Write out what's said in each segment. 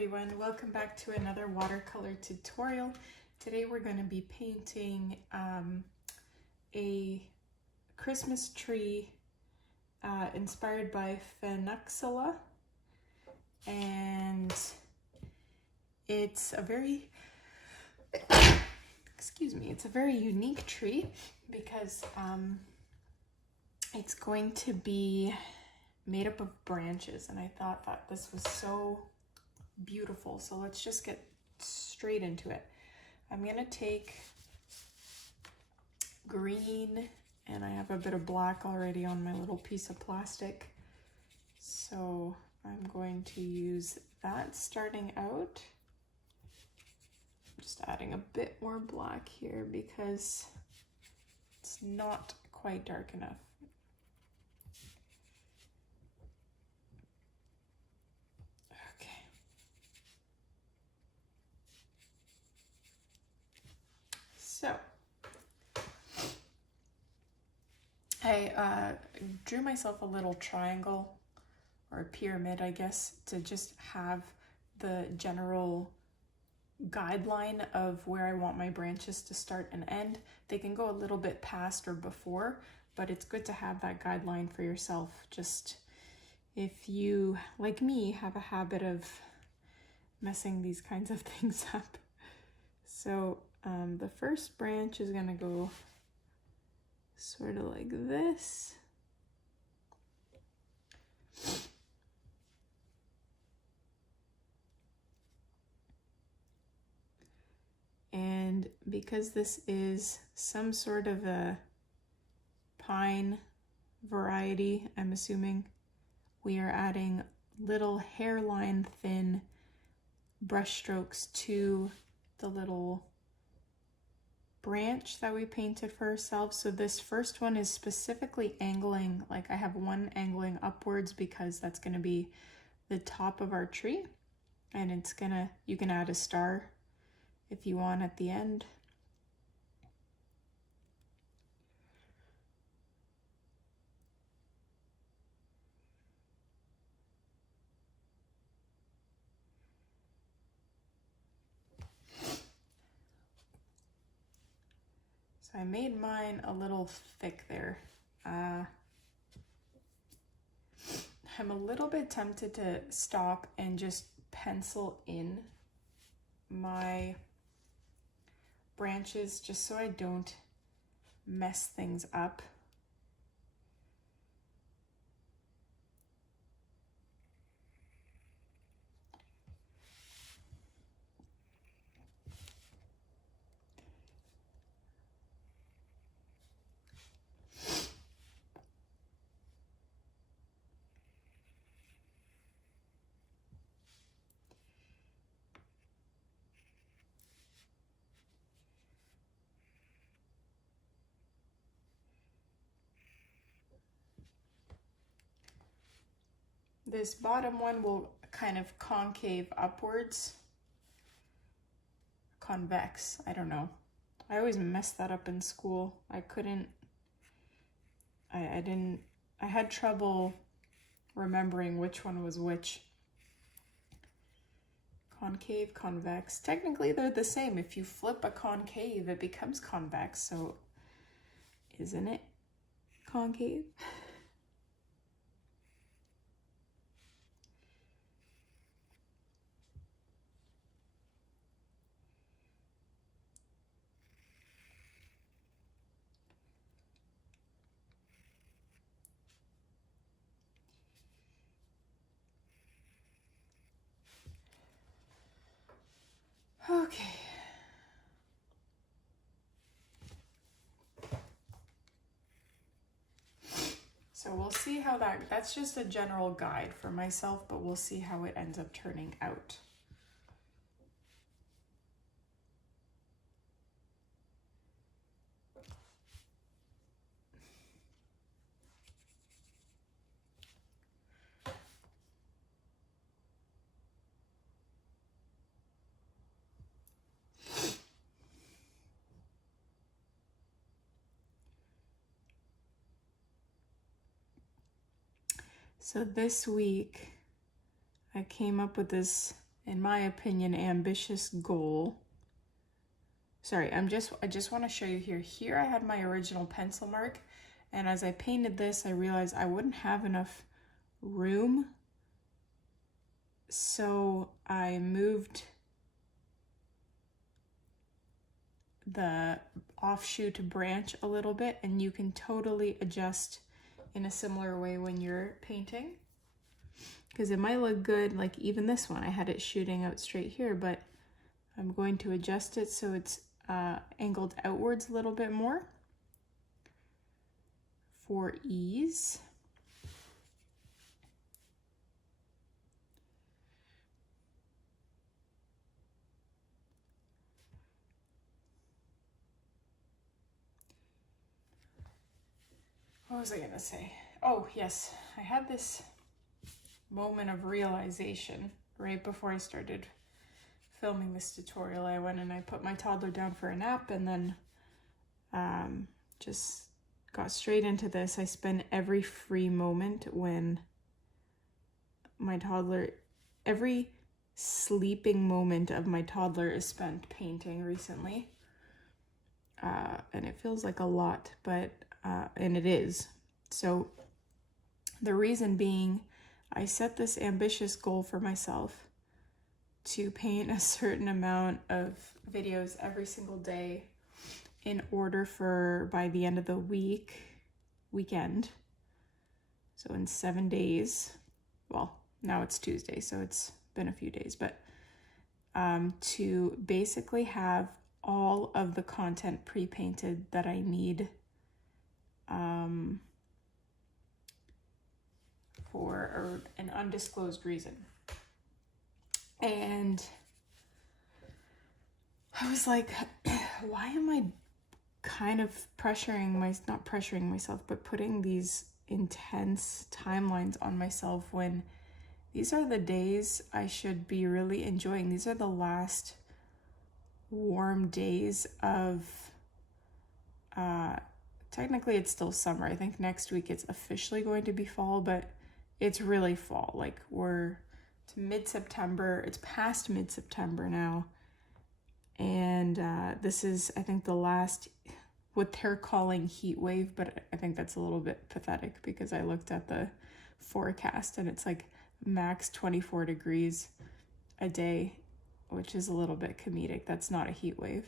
everyone, welcome back to another watercolor tutorial. Today we're going to be painting a Christmas tree inspired by phenuxela, and it's a very it's a very unique tree because it's going to be made up of branches, and I thought that this was so beautiful. So let's just get straight into it. I'm gonna take green, and I have a bit of black already on my little piece of plastic, so I'm going to use that starting out. I'm just adding a bit more black here because it's not quite dark enough. So I drew myself a little triangle, or a pyramid, I guess, to just have the general guideline of where I want my branches to start and end. They can go a little bit past or before, but it's good to have that guideline for yourself, just if you, like me, have a habit of messing these kinds of things up. So the first branch is gonna go sort of like this. And because this is some sort of a pine variety, I'm assuming, we are adding little hairline thin brush strokes to the little branch that we painted for ourselves. So this first one is specifically angling, like I have one angling upwards because that's going to be the top of our tree, and it's gonna, you can add a star if you want at the end. So I made mine a little thick there. I'm a little bit tempted to stop and just pencil in my branches just so I don't mess things up. This bottom one will kind of concave upwards. Convex, I don't know. I always messed that up in school. I had trouble remembering which one was which. Concave, convex. Technically they're the same. If you flip a concave, it becomes convex, so isn't it concave? Okay. So we'll see how that's just a general guide for myself, but we'll see how it ends up turning out. So this week I came up with this in my opinion, ambitious goal. Sorry, I just want to show you here. Here I had my original pencil mark, and as I painted this, I realized I wouldn't have enough room. So I moved the offshoot branch a little bit, and you can totally adjust in a similar way when you're painting. Because it might look good, like even this one, I had it shooting out straight here, but I'm going to adjust it so it's angled outwards a little bit more for ease. What was I gonna say? Oh yes, I had this moment of realization right before I started filming this tutorial. I went and I put my toddler down for a nap, and then just got straight into this. I spend every free moment when my toddler, every sleeping moment of my toddler is spent painting recently. And it feels like a lot, but and it is. So the reason being, I set this ambitious goal for myself to paint a certain amount of videos every single day in order for, by the end of the weekend, so in 7 days, well, now it's Tuesday, so it's been a few days, but to basically have all of the content pre-painted that I need for an undisclosed reason. And I was like, why am I kind of not pressuring myself, but putting these intense timelines on myself when these are the days I should be really enjoying. These are the last warm days of, technically it's still summer. I think next week it's officially going to be fall, but it's really fall. Like it's mid-September, it's past mid-September now. And this is, I think, the last, what they're calling heat wave, but I think that's a little bit pathetic because I looked at the forecast and it's like max 24 degrees a day, which is a little bit comedic. That's not a heat wave.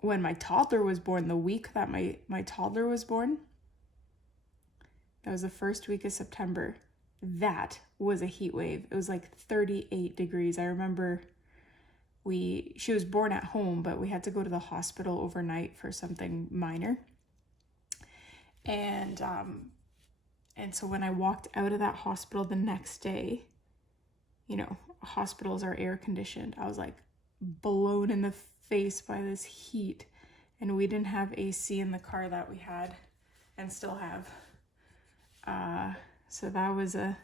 When my toddler was born, the week that my toddler was born, that was the first week of September, that was a heat wave. It was like 38 degrees. I remember she was born at home, but we had to go to the hospital overnight for something minor. And so when I walked out of that hospital the next day, you know, hospitals are air conditioned. I was like blown in the face by this heat, and we didn't have AC in the car that we had and still have. So that was an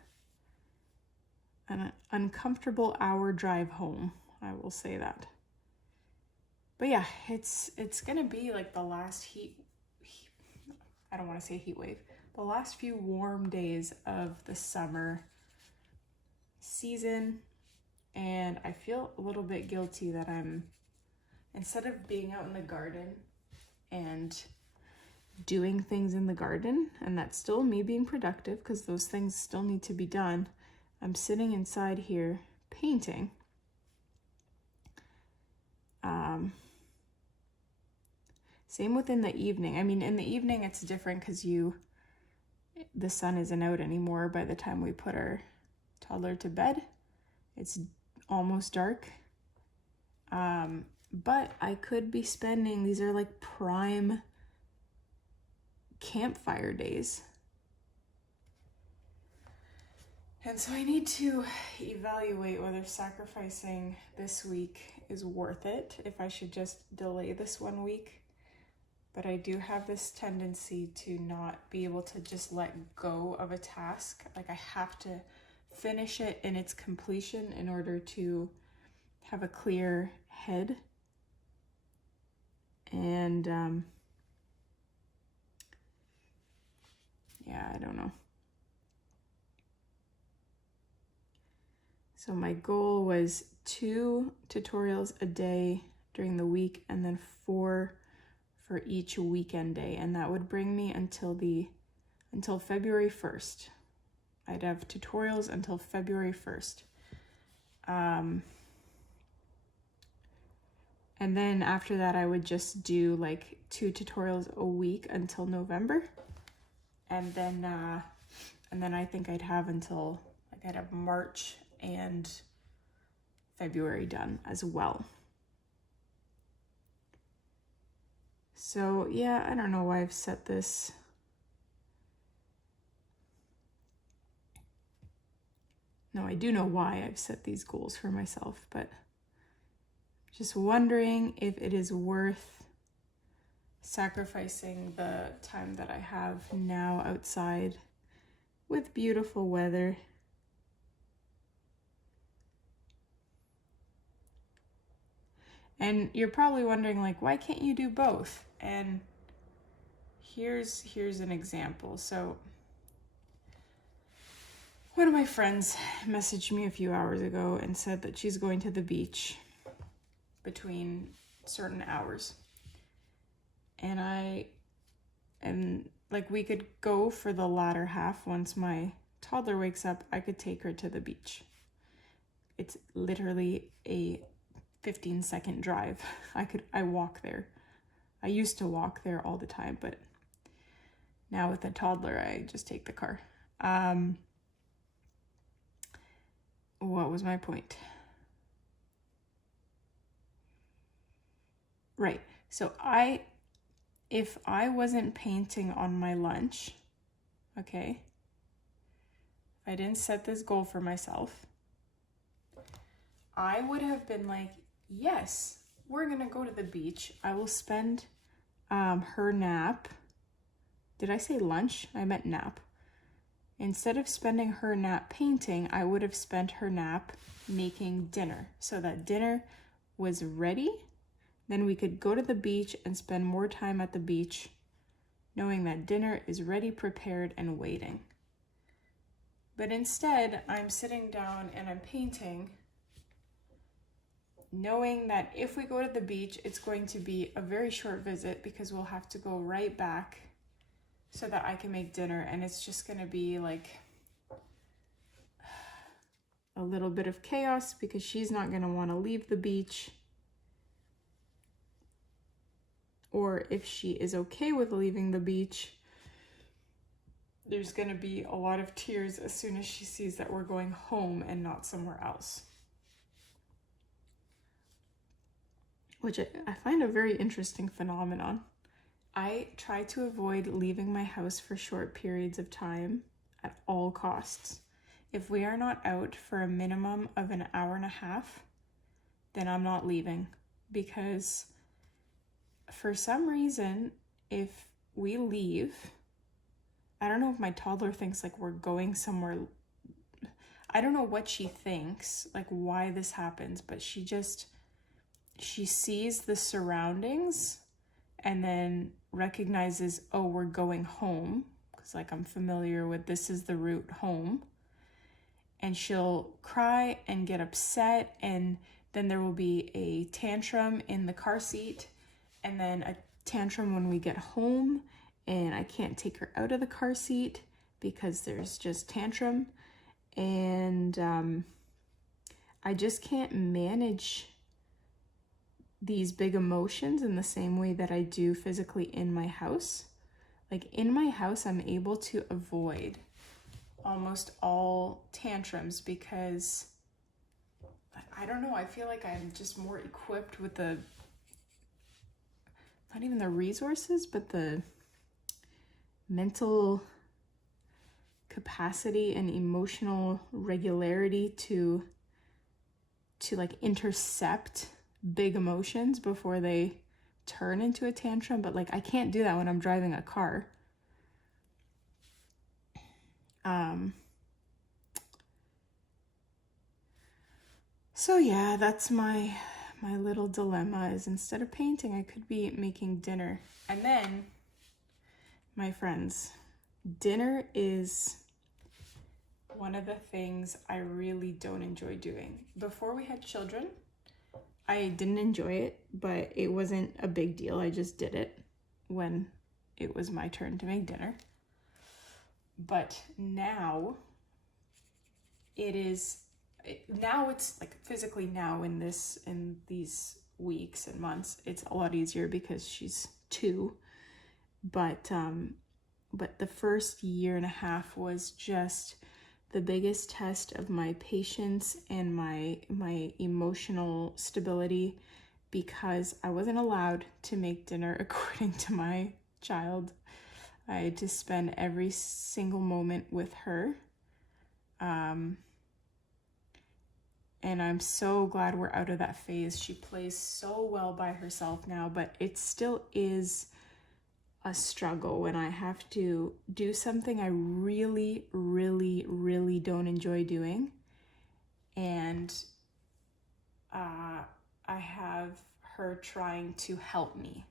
uncomfortable hour drive home. I will say that. But yeah, it's gonna be like the last I don't want to say heat wave, the last few warm days of the summer season, and I feel a little bit guilty that instead of being out in the garden and doing things in the garden, and that's still me being productive because those things still need to be done, I'm sitting inside here painting. Same within the evening. I mean, in the evening it's different because the sun isn't out anymore by the time we put our toddler to bed. It's almost dark. But I could be spending, these are like prime campfire days. And so I need to evaluate whether sacrificing this week is worth it, if I should just delay this 1 week. But I do have this tendency to not be able to just let go of a task. Like I have to finish it in its completion in order to have a clear head. And yeah, I don't know. So my goal was 2 tutorials a day during the week and then 4 for each weekend day. And that would bring me until February 1st. I'd have tutorials until February 1st. And then after that, I would just do like 2 tutorials a week until November. And then I think I'd have until, like, I'd have March and February done as well. So yeah, I don't know why I've set this. No, I do know why I've set these goals for myself, but just wondering if it is worth sacrificing the time that I have now outside with beautiful weather. And you're probably wondering, like, why can't you do both? And here's an example. So one of my friends messaged me a few hours ago and said that she's going to the beach between certain hours. And like, we could go for the latter half. Once my toddler wakes up, I could take her to the beach. It's literally a 15-second drive. I walk there. I used to walk there all the time, but now with a toddler, I just take the car. What was my point? Right. So if I wasn't painting on my lunch, okay, if I didn't set this goal for myself, I would have been like, yes, we're gonna go to the beach. I will spend her nap. Did I say lunch? I meant nap. Instead of spending her nap painting, I would have spent her nap making dinner, so that dinner was ready. Then we could go to the beach and spend more time at the beach, knowing that dinner is ready, prepared, and waiting. But instead, I'm sitting down and I'm painting, knowing that if we go to the beach, it's going to be a very short visit because we'll have to go right back so that I can make dinner, and it's just gonna be like a little bit of chaos because she's not gonna wanna leave the beach. Or if she is okay with leaving the beach, there's gonna be a lot of tears as soon as she sees that we're going home and not somewhere else. Which I find a very interesting phenomenon. I try to avoid leaving my house for short periods of time at all costs. If we are not out for a minimum of an hour and a half, then I'm not leaving, because for some reason, if we leave, I don't know if my toddler thinks like we're going somewhere. I don't know what she thinks, like why this happens, but she sees the surroundings and then recognizes, oh, we're going home, because like I'm familiar with this is the route home. And she'll cry and get upset, and then there will be a tantrum in the car seat, and then a tantrum when we get home, and I can't take her out of the car seat because there's just tantrum. And I just can't manage these big emotions in the same way that I do physically in my house. Like in my house, I'm able to avoid almost all tantrums because I don't know, I feel like I'm just more equipped with not even the resources, but the mental capacity and emotional regularity to like intercept big emotions before they turn into a tantrum. But like I can't do that when I'm driving a car. So yeah, that's my little dilemma, is instead of painting, I could be making dinner. And then, my friends, dinner is one of the things I really don't enjoy doing. Before we had children, I didn't enjoy it, but it wasn't a big deal. I just did it when it was my turn to make dinner. But now it's like physically now in these weeks and months, it's a lot easier because she's 2. But the first year and a half was just the biggest test of my patience and my emotional stability, because I wasn't allowed to make dinner according to my child. I had to spend every single moment with her. And I'm so glad we're out of that phase. She plays so well by herself now, but it still is a struggle when I have to do something I really, really, really don't enjoy doing. And I have her trying to help me.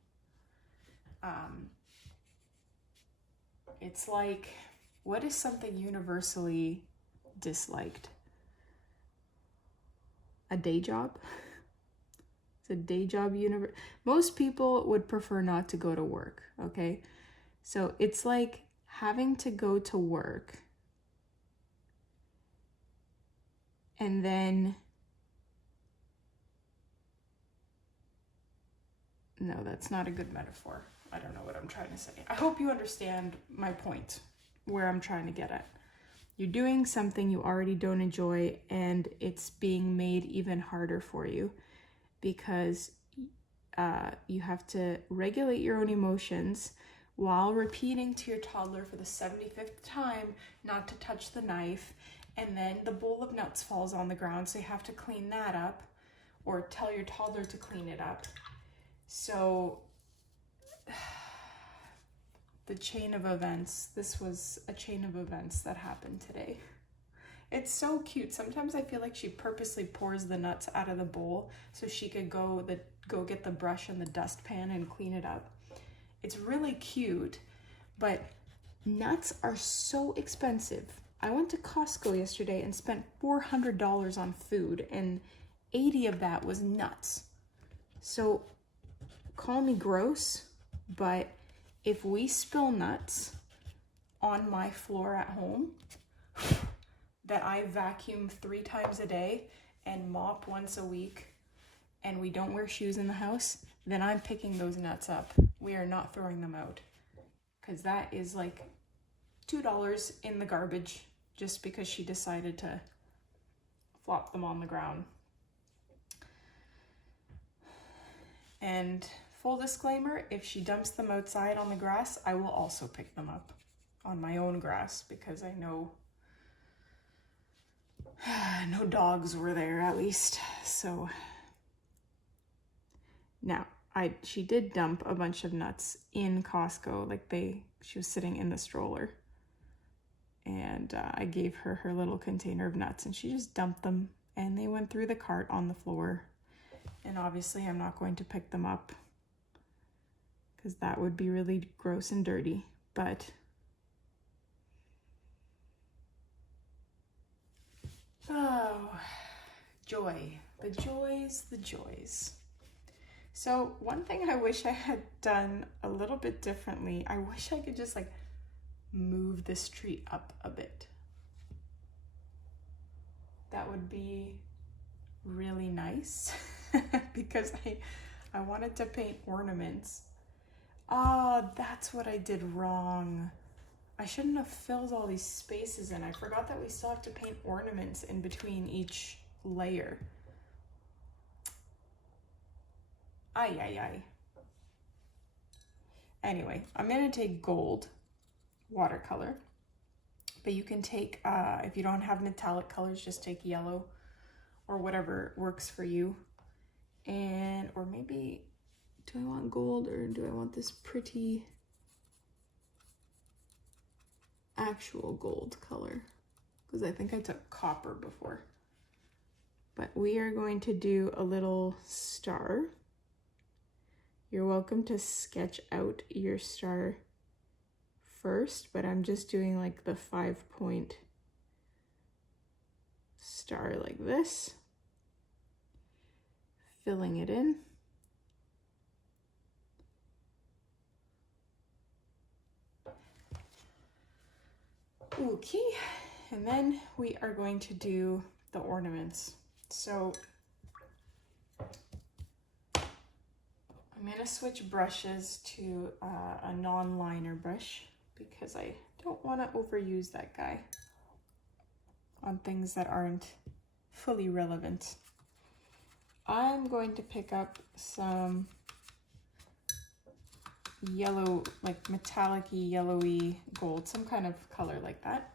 It's like, what is something universally disliked? A day job? It's a day job most people would prefer not to go to work, okay? So it's like having to go to work and then, no, that's not a good metaphor. I don't know what I'm trying to say. I hope you understand my point, where I'm trying to get at. You're doing something you already don't enjoy, and it's being made even harder for you because you have to regulate your own emotions while repeating to your toddler for the 75th time not to touch the knife, and then the bowl of nuts falls on the ground, so you have to clean that up or tell your toddler to clean it up. So the chain of events, this was a chain of events that happened today. It's so cute. Sometimes I feel like she purposely pours the nuts out of the bowl so she could go get the brush and the dustpan and clean it up. It's really cute, but nuts are so expensive. I went to Costco yesterday and spent $400 on food, and 80 of that was nuts. So call me gross, but if we spill nuts on my floor at home that I vacuum 3 times a day and mop once a week, and we don't wear shoes in the house, then I'm picking those nuts up. We are not throwing them out, because that is like $2 in the garbage just because she decided to flop them on the ground. And full disclaimer, if she dumps them outside on the grass, I will also pick them up on my own grass, because I know no dogs were there, at least. So now she did dump a bunch of nuts in Costco. She was sitting in the stroller, and I gave her her little container of nuts, and she just dumped them, and they went through the cart on the floor. And obviously I'm not going to pick them up because that would be really gross and dirty, but oh, joy, the joys. So one thing I wish I had done a little bit differently, I wish I could just like move this tree up a bit. That would be really nice because I wanted to paint ornaments. Oh, that's what I did wrong. I shouldn't have filled all these spaces in. I forgot that we still have to paint ornaments in between each layer. Ay. Anyway, I'm gonna take gold watercolor, but you can take, if you don't have metallic colors, just take yellow or whatever works for you. Or maybe, do I want gold or do I want this pretty actual gold color? Because I think I took copper before. But we are going to do a little star. You're welcome to sketch out your star first, but I'm just doing like the 5-point star like this, filling it in. Okay, and then we are going to do the ornaments. So I'm going to switch brushes to a non-liner brush because I don't want to overuse that guy on things that aren't fully relevant. I'm going to pick up some yellow, like metallic-y, yellowy gold, some kind of color like that.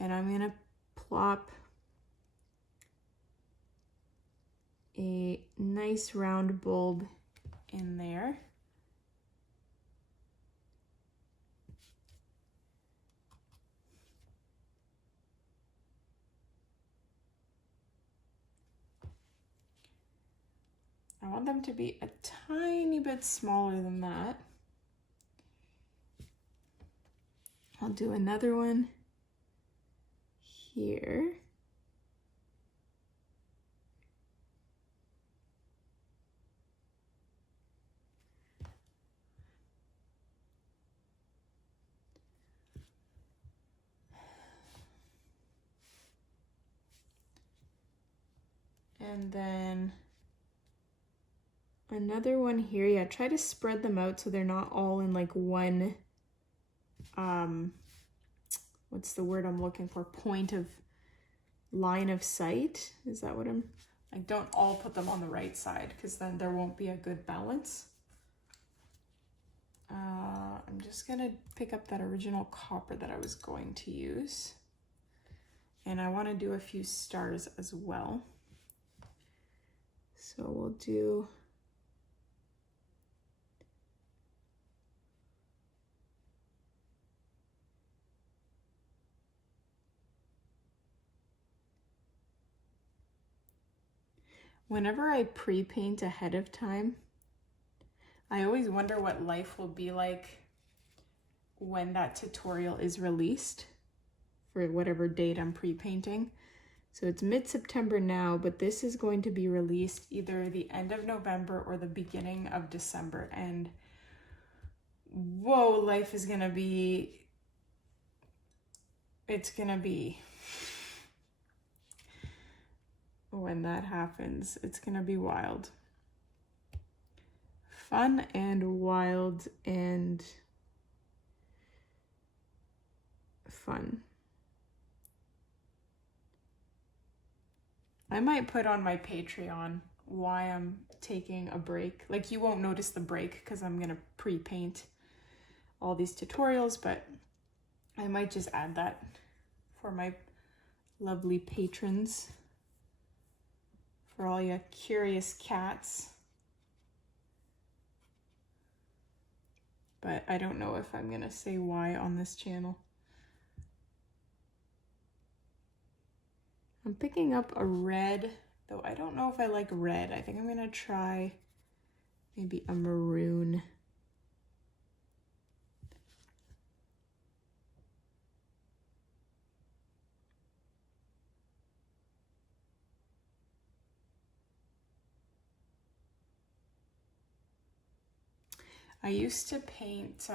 And I'm going to plop a nice round bulb in there. I want them to be a tiny bit smaller than that. I'll do another one here. And then another one here. Yeah, try to spread them out so they're not all in like one, what's the word I'm looking for? Point of line of sight. Is that what I'm, like don't all put them on the right side because then there won't be a good balance. I'm just gonna pick up that original copper that I was going to use. And I want to do a few stars as well. So we'll do whenever I pre-paint ahead of time, I always wonder what life will be like when that tutorial is released for whatever date I'm pre-painting. So it's mid-September now, but this is going to be released either the end of November or the beginning of December. And whoa, life is gonna be, it's gonna be, when that happens, it's gonna be wild. Fun and wild and fun. I might put on my Patreon why I'm taking a break. Like you won't notice the break because I'm gonna pre-paint all these tutorials, but I might just add that for my lovely patrons, for all you curious cats. But I don't know if I'm gonna say why on this channel. I'm picking up a red, though I don't know if I like red. I think I'm gonna try maybe a maroon. I used to paint,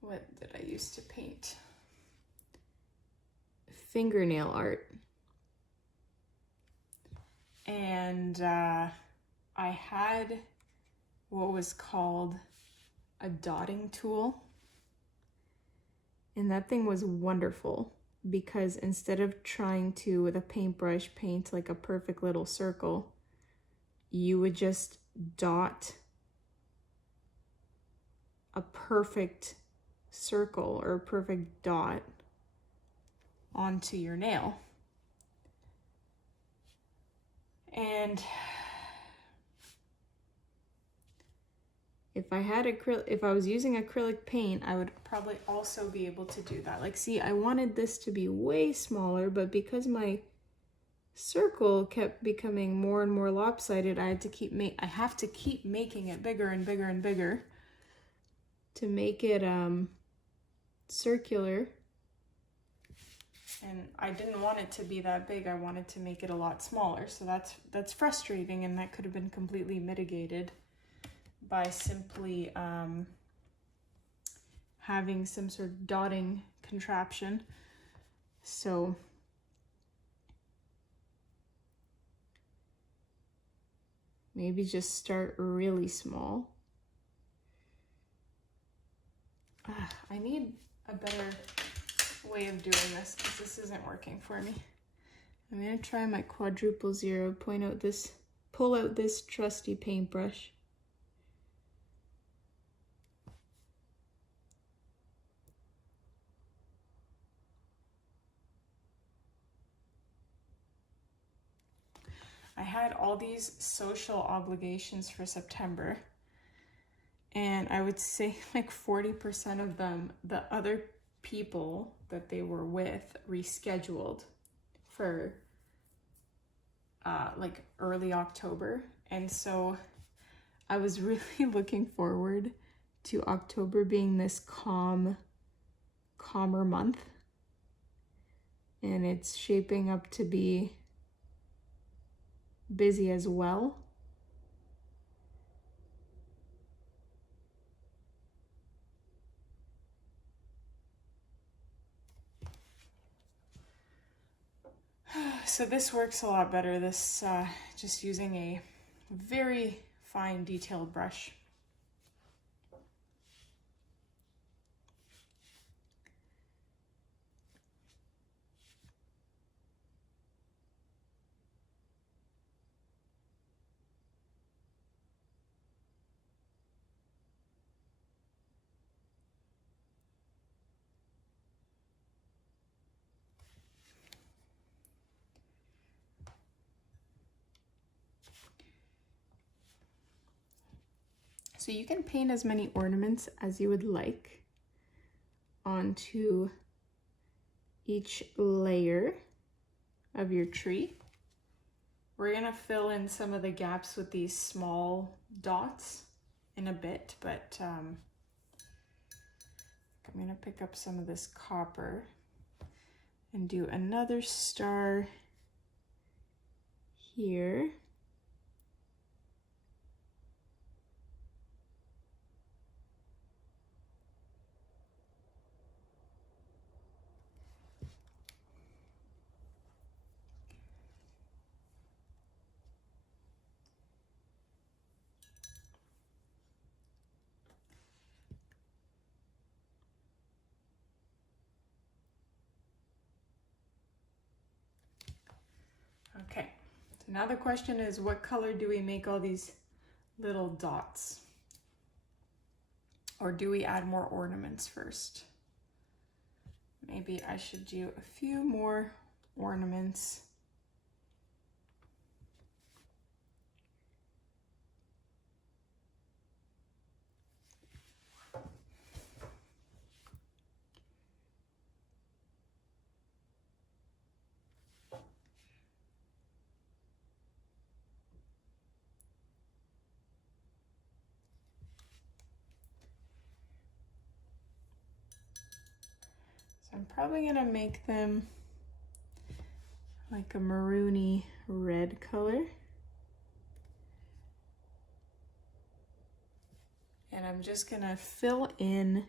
what did I used to paint? Fingernail art. And I had what was called a dotting tool. And that thing was wonderful because instead of trying to, with a paintbrush, paint like a perfect little circle, you would just dot a perfect circle or a perfect dot onto your nail. And if I was using acrylic paint, I would probably also be able to do that. Like, see, I wanted this to be way smaller, but because my circle kept becoming more and more lopsided, I have to keep making it bigger and bigger and bigger to make it circular. And I didn't want it to be that big. I wanted to make it a lot smaller. So that's frustrating, and that could have been completely mitigated by simply having some sort of dotting contraption. So maybe just start really small. I need a better way of doing this because this isn't working for me. I'm gonna try my quadruple zero, pull out this trusty paintbrush. I had all these social obligations for September, and I would say like 40% of them, the other people that they were with rescheduled for like early October. And so I was really looking forward to October being this calmer month, and it's shaping up to be busy as well. So this works a lot better, this just using a very fine detailed brush. So you can paint as many ornaments as you would like onto each layer of your tree. We're gonna fill in some of the gaps with these small dots in a bit, but I'm gonna pick up some of this copper and do another star here. Okay, so now the question is, what color do we make all these little dots? Or do we add more ornaments first? Maybe I should do a few more ornaments. I'm probably gonna make them like a maroony red color. And I'm just gonna fill in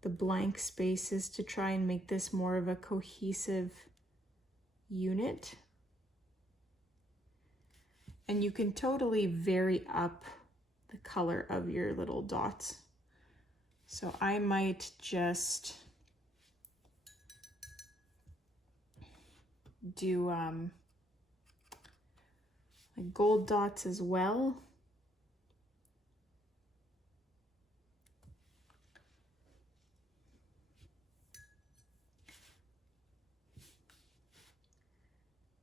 the blank spaces to try and make this more of a cohesive unit. And you can totally vary up the color of your little dots. So I might just do like gold dots as well.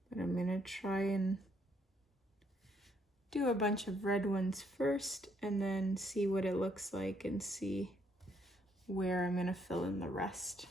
But I'm gonna try and do a bunch of red ones first and then see what it looks like and see where I'm gonna fill in the rest.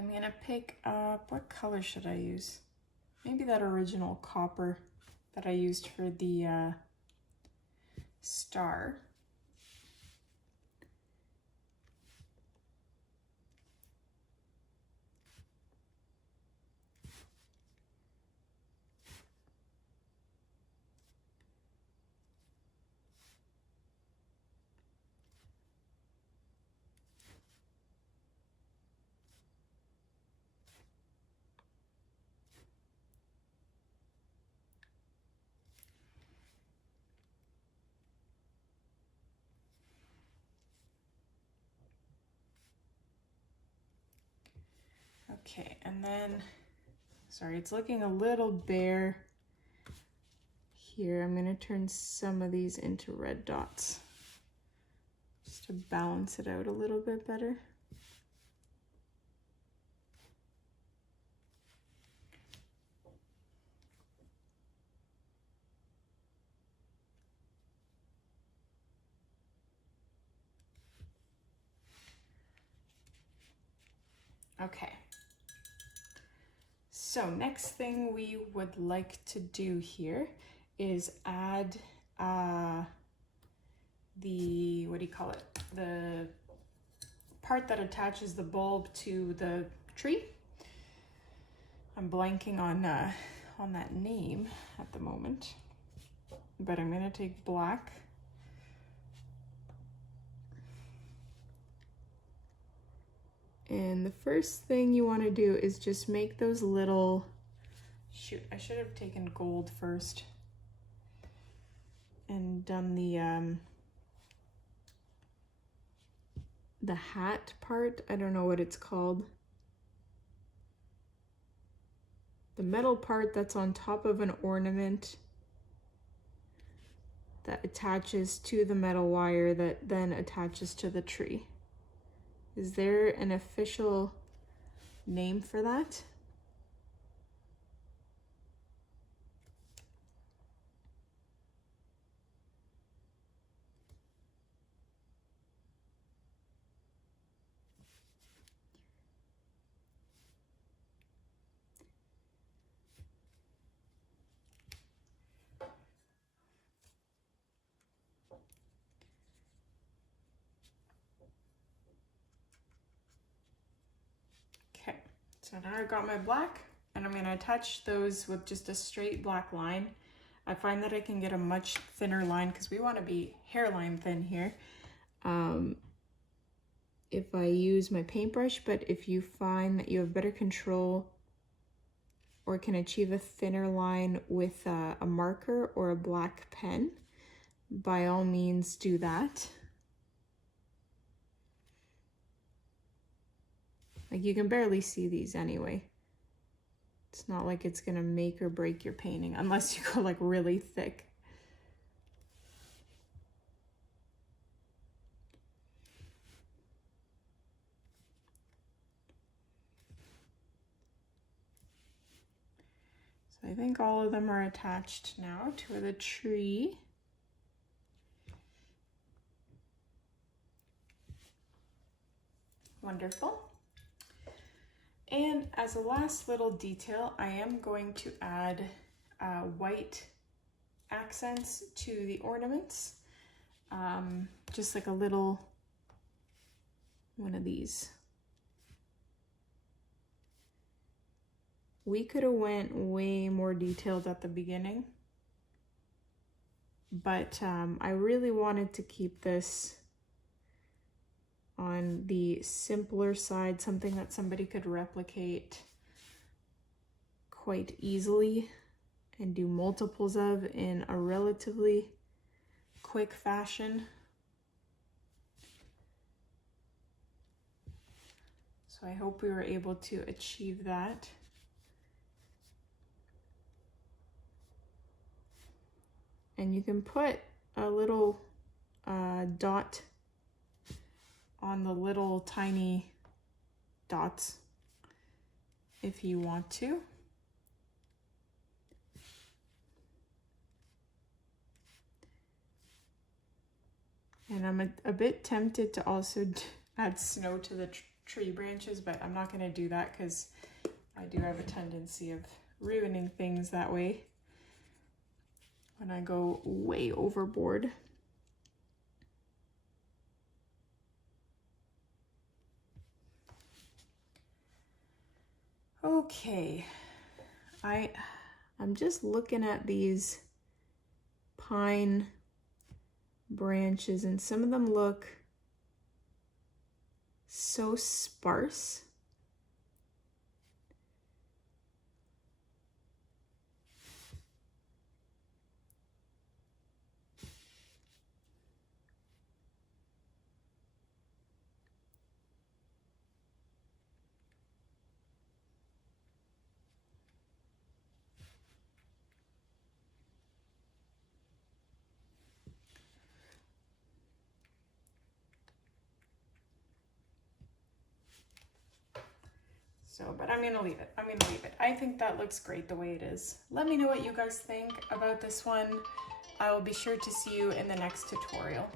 I'm gonna pick up, what color should I use? Maybe that original copper that I used for the star. Okay, and then, sorry, it's looking a little bare here. I'm gonna turn some of these into red dots just to balance it out a little bit better. Okay. So next thing we would like to do here is add the, what do you call it? The part that attaches the bulb to the tree. I'm blanking on that name at the moment, but I'm gonna take black. And the first thing you want to do is just make those little, shoot, I should have taken gold first and done the hat part. I don't know what it's called. The metal part that's on top of an ornament that attaches to the metal wire that then attaches to the tree. Is there an official name for that? Okay, so now I've got my black, and I'm gonna attach those with just a straight black line. I find that I can get a much thinner line because we want to be hairline thin here if I use my paintbrush, but if you find that you have better control or can achieve a thinner line with a marker or a black pen, by all means do that. Like, you can barely see these anyway. It's not like it's gonna make or break your painting unless you go like really thick. So I think all of them are attached now to the tree. Wonderful. And as a last little detail, I am going to add white accents to the ornaments. Just like a little one of these. We could have went way more detailed at the beginning, but I really wanted to keep this on the simpler side, something that somebody could replicate quite easily and do multiples of in a relatively quick fashion. So I hope we were able to achieve that. And you can put a little dot on the little tiny dots if you want to. And I'm a bit tempted to also add snow to the tree branches, but I'm not going to do that because I do have a tendency of ruining things that way when I go way overboard. Okay, I'm just looking at these pine branches and some of them look so sparse. So, but I'm gonna leave it. I'm gonna leave it. I think that looks great the way it is. Let me know what you guys think about this one. I will be sure to see you in the next tutorial.